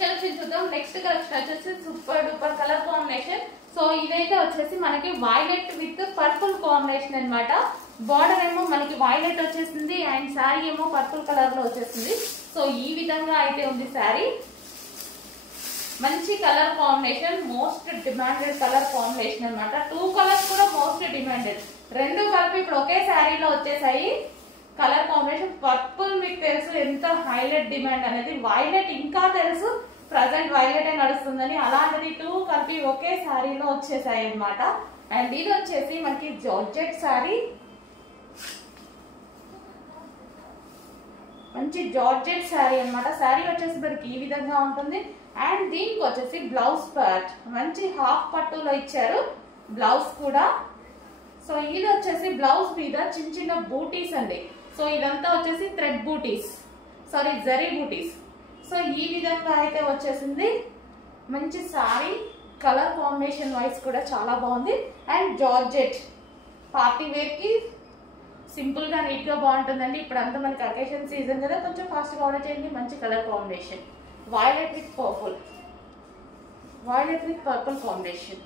Next collection చూద్దాం. Next collection వచ్చేసి super duper colour combination. So ఇదైతే వచ్చేసి మనకి వైలెట్ విత్ పర్పుల్ కాంబినేషన్ అన్నమాట. బార్డర్ ఏమో మనకి వైలెట్ వచ్చేసింది అండ్ శారీ ఏమో పర్పుల్ కలర్ లో వచ్చేసింది. సో ఈ విధంగా అయితే ఉంది శారీ. మంచి colour combination, most demanded colour combination అన్నమాట. 2 కలర్స్ కూడా మోస్ట్ డిమాండెడ్, రెండు కలిపి ఇప్పుడు ఒకే శారీలో వచ్చేసాయి. కలర్ కాంబినేషన్ పర్పుల్ మీకు తెలుసు ఎంత హైలైట్ డిమాండ్ అనేది, వైలెట్ ఇంకా తెలుసు ప్రజెంట్ వైలెట్ నడుస్తుందని, అలాంటిది 2 కలిపి ఒకే శారీలో వచ్చేసాయి అన్నమాట. అండ్ ఇది వచ్చేసి మనకి జార్జెట్ శారీ, మంచి జార్జెట్ శారీ అన్నమాట. శారీ వచ్చేసి మనకి ఈ విధంగా ఉంటుంది. అండ్ దీనికి వచ్చేసి బ్లౌజ్ పార్ట్ మంచి హాఫ్ పట్టులో ఇచ్చారు బ్లౌజ్ కూడా. సో ఇది వచ్చేసి బ్లౌజ్ మీద చిన్న చిన్న బూటీస్ అండి. సో ఇదంతా వచ్చేసి థ్రెడ్ బూటీస్, సారీ జరీ బూటీస్. సో ఈ విధంగా అయితే వచ్చేసింది మంచి శారీ. కలర్ కాంబినేషన్ వైస్ కూడా చాలా బాగుంది. అండ్ జార్జెట్ పార్టీ వేర్ కి సింపుల్ గా నీట్ గా బాగుంటుందండి. ఇప్పుడు అంతా మనకి అకేషన్ సీజన్ కదా, కొంచెం ఫాస్ట్ గా ఆర్డర్ చేయండి. మంచి colour combination, violet with purple, violet with purple combination.